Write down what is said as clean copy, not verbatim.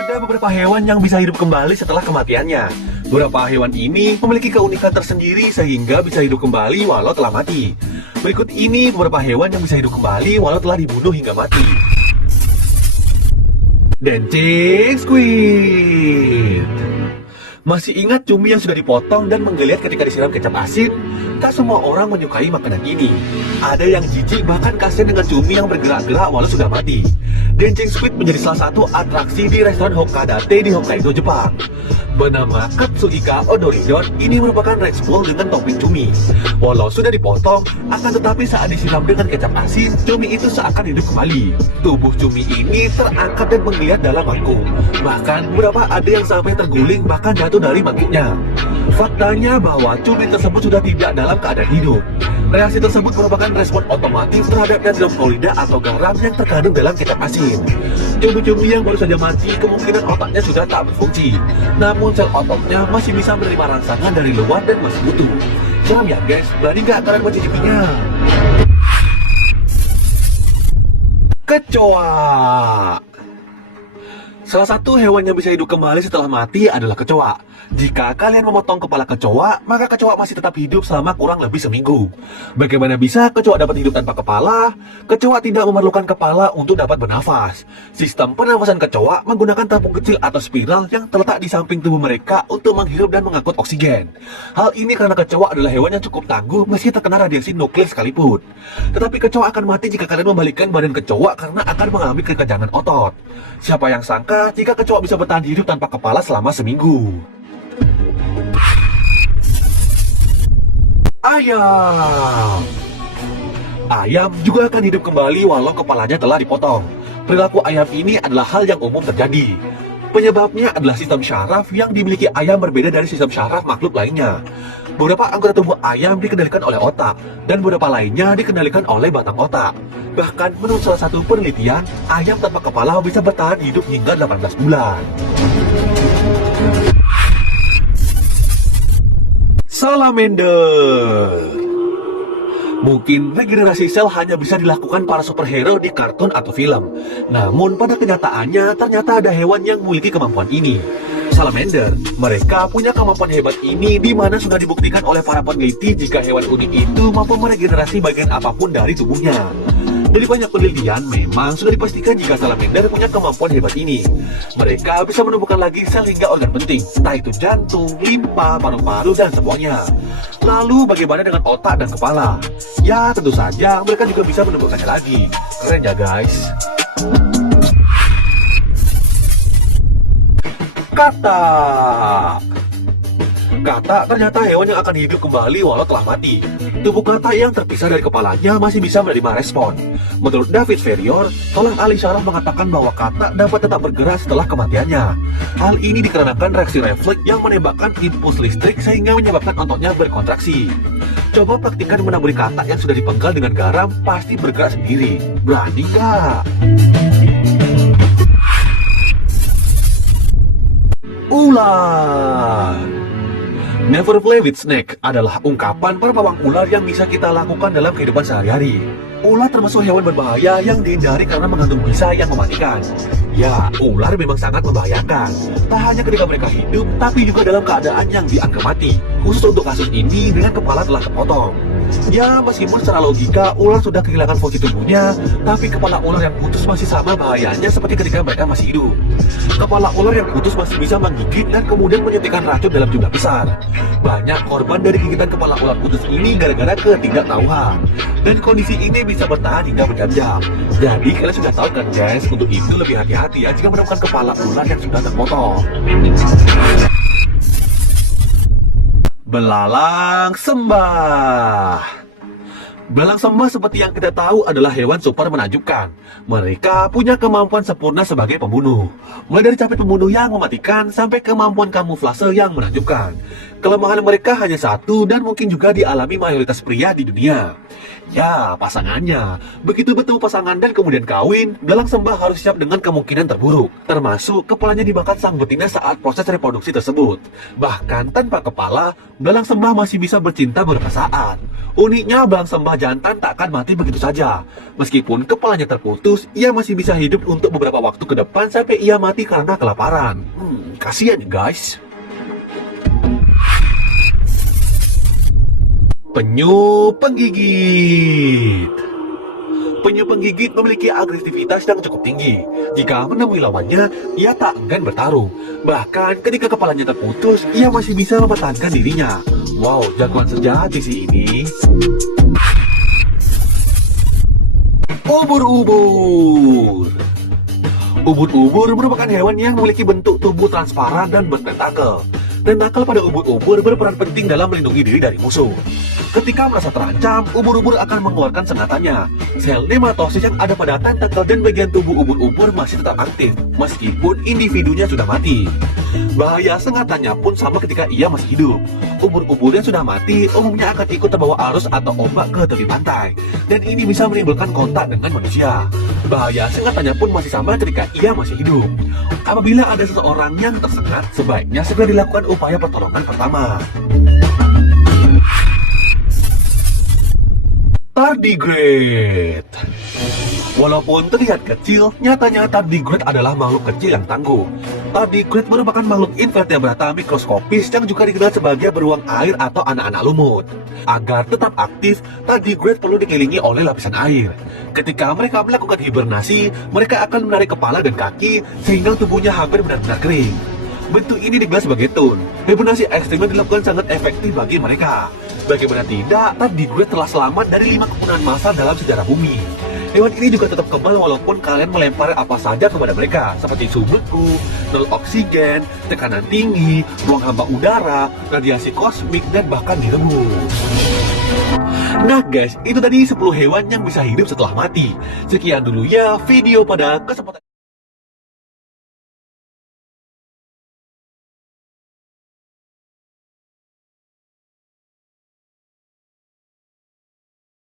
Ada beberapa hewan yang bisa hidup kembali setelah kematiannya. Beberapa hewan ini memiliki keunikan tersendiri sehingga bisa hidup kembali walau telah mati. Berikut ini beberapa hewan yang bisa hidup kembali walau telah dibunuh hingga mati. Dancing squid. Masih ingat cumi yang sudah dipotong dan menggeliat ketika disiram kecap asin? Tak semua orang menyukai makanan ini. Ada yang jijik bahkan kasihan dengan cumi yang bergerak-gerak walau sudah mati. Dancing squid menjadi salah satu atraksi di restoran Hokkaido di Hokkaido, Jepang. Bernama Katsuhika Odoridon, ini merupakan rice bowl dengan topping cumi. Walau sudah dipotong, akan tetapi saat disiram dengan kecap asin, cumi itu seakan hidup kembali. Tubuh cumi ini terangkat dan menggeliat dalam mangkuk. Bahkan beberapa ada yang sampai terguling bahkan jatuh dari mangkuknya. Faktanya bahwa cumi tersebut sudah tidak dalam keadaan hidup. Reaksi tersebut merupakan respon otomatis terhadap natrium klorida atau garam yang terkandung dalam kecap asin. Cumi-cumi yang baru saja mati kemungkinan otaknya sudah tak berfungsi. Namun sel ototnya masih bisa menerima rangsangan dari luar dan masih utuh. Seram ya guys, berani nggak kalian mencicipinya? Kecoa. Salah satu hewan yang bisa hidup kembali setelah mati adalah kecoa. Jika kalian memotong kepala kecoa, maka kecoa masih tetap hidup selama kurang lebih seminggu. Bagaimana bisa kecoa dapat hidup tanpa kepala? Kecoa tidak memerlukan kepala untuk dapat bernafas. Sistem pernafasan kecoa menggunakan tabung kecil atau spiral yang terletak di samping tubuh mereka untuk menghirup dan mengangkut oksigen. Hal ini karena kecoa adalah hewan yang cukup tangguh meski terkena radiasi nuklir sekalipun. Tetapi kecoa akan mati jika kalian membalikkan badan kecoa karena akan mengalami kekenjangan otot. Siapa yang sangka jika kecoa bisa bertahan hidup tanpa kepala selama seminggu? Ayam. Ayam juga akan hidup kembali walau kepalanya telah dipotong. Perilaku ayam ini adalah hal yang umum terjadi. Penyebabnya adalah sistem syaraf yang dimiliki ayam berbeda dari sistem syaraf makhluk lainnya. Beberapa anggota tubuh ayam dikendalikan oleh otak, dan beberapa lainnya dikendalikan oleh batang otak. Bahkan menurut salah satu penelitian, ayam tanpa kepala bisa bertahan hidup hingga 18 bulan. Salamander. Mungkin regenerasi sel hanya bisa dilakukan para superhero di kartun atau film. Namun pada kenyataannya ternyata ada hewan yang memiliki kemampuan ini. Salamander, mereka punya kemampuan hebat ini di mana sudah dibuktikan oleh para peneliti jika hewan unik itu mampu meregenerasi bagian apapun dari tubuhnya. Dari banyak penelitian, memang sudah dipastikan jika salamander punya kemampuan hebat ini. Mereka bisa menumbuhkan lagi sel hingga organ penting, entah itu jantung, limpa, paru-paru, dan semuanya. Lalu bagaimana dengan otak dan kepala? Ya tentu saja mereka juga bisa menumbuhkannya lagi. Keren ya guys. Katak. Katak ternyata hewan yang akan hidup kembali walau telah mati. Tubuh katak yang terpisah dari kepalanya masih bisa menerima respon. Menurut David Ferrier, seorang ahli syaraf mengatakan bahwa katak dapat tetap bergerak setelah kematiannya. Hal ini dikarenakan reaksi refleks yang menembakkan impuls listrik sehingga menyebabkan ototnya berkontraksi. Coba praktikkan menaburi katak yang sudah dipenggal dengan garam, pasti bergerak sendiri. Berani nggak? Ular. Never play with snake adalah ungkapan para pawang ular yang bisa kita lakukan dalam kehidupan sehari-hari. Ular termasuk hewan berbahaya yang dihindari karena mengandung bisa yang mematikan. Ya, ular memang sangat membahayakan. Tak hanya ketika mereka hidup, tapi juga dalam keadaan yang dianggap mati. Khusus untuk kasus ini dengan kepala telah terpotong. Ya, meskipun secara logika ular sudah kehilangan fungsi tubuhnya, tapi kepala ular yang putus masih sama bahayanya seperti ketika mereka masih hidup. Kepala ular yang putus masih bisa menggigit dan kemudian menyuntikkan racun dalam jumlah besar. Banyak korban dari gigitan kepala ular putus ini gara-gara ketidaktahuan. Dan kondisi ini bisa bertahan hingga berjam-jam. Jadi kalian sudah tahu kan guys, untuk itu lebih hati-hati ya jika menemukan kepala ular yang sudah terpotong. Belalang sembah. Belalang sembah seperti yang kita tahu adalah hewan super menakjubkan. Mereka punya kemampuan sempurna sebagai pembunuh. Mulai dari capit pembunuh yang mematikan sampai kemampuan kamuflase yang menakjubkan. Kelemahan mereka hanya satu dan mungkin juga dialami mayoritas pria di dunia. Ya, pasangannya. Begitu bertemu pasangan dan kemudian kawin, belang sembah harus siap dengan kemungkinan terburuk, termasuk kepalanya dimakan sang betina saat proses reproduksi tersebut. Bahkan tanpa kepala, belang sembah masih bisa bercinta beberapa saat. Uniknya, belang sembah jantan tak akan mati begitu saja. Meskipun kepalanya terputus, ia masih bisa hidup untuk beberapa waktu ke depan sampai ia mati karena kelaparan. Kasihan ya guys. Penyu penggigit. Penyu penggigit memiliki agresivitas yang cukup tinggi. Jika menemui lawannya, ia tak enggan bertarung. Bahkan ketika kepalanya terputus, ia masih bisa mempertahankan dirinya. Wow, jagoan sejati sih ini. Ubur-ubur. Ubur-ubur merupakan hewan yang memiliki bentuk tubuh transparan dan bertentakel. Tentakel pada ubur-ubur berperan penting dalam melindungi diri dari musuh. Ketika merasa terancam, ubur-ubur akan mengeluarkan sengatannya. Sel nematosis yang ada pada tentakel dan bagian tubuh ubur-ubur masih tetap aktif, meskipun individunya sudah mati. Bahaya sengatannya pun sama ketika ia masih hidup. Ubur-ubur yang sudah mati umumnya akan ikut terbawa arus atau ombak ke tepi pantai, dan ini bisa menimbulkan kontak dengan manusia. Bahaya sengatannya pun masih sama ketika ia masih hidup. Apabila ada seseorang yang tersengat, sebaiknya segera dilakukan upaya pertolongan pertama. Tardigrade. Walaupun terlihat kecil, nyatanya tardigrade adalah makhluk kecil yang tangguh. Tardigrade merupakan makhluk invertebrata mikroskopis yang juga dikenal sebagai beruang air atau anak-anak lumut. Agar tetap aktif, tardigrade perlu dikelilingi oleh lapisan air. Ketika mereka melakukan hibernasi, mereka akan menarik kepala dan kaki sehingga tubuhnya hampir benar-benar kering. Bentuk ini digelar sebagai tun. Hibernasi ekstrim yang dilakukan sangat efektif bagi mereka. Bagaimana tidak, tardigrade telah selamat dari 5 kepunahan massal dalam sejarah bumi. Hewan ini juga tetap kebal walaupun kalian melempar apa saja kepada mereka, seperti sumberku, nol oksigen, tekanan tinggi, ruang hampa udara, radiasi kosmik, dan bahkan direbus. Nah guys, itu tadi 10 hewan yang bisa hidup setelah mati. Sekian dulu ya video pada kesempatan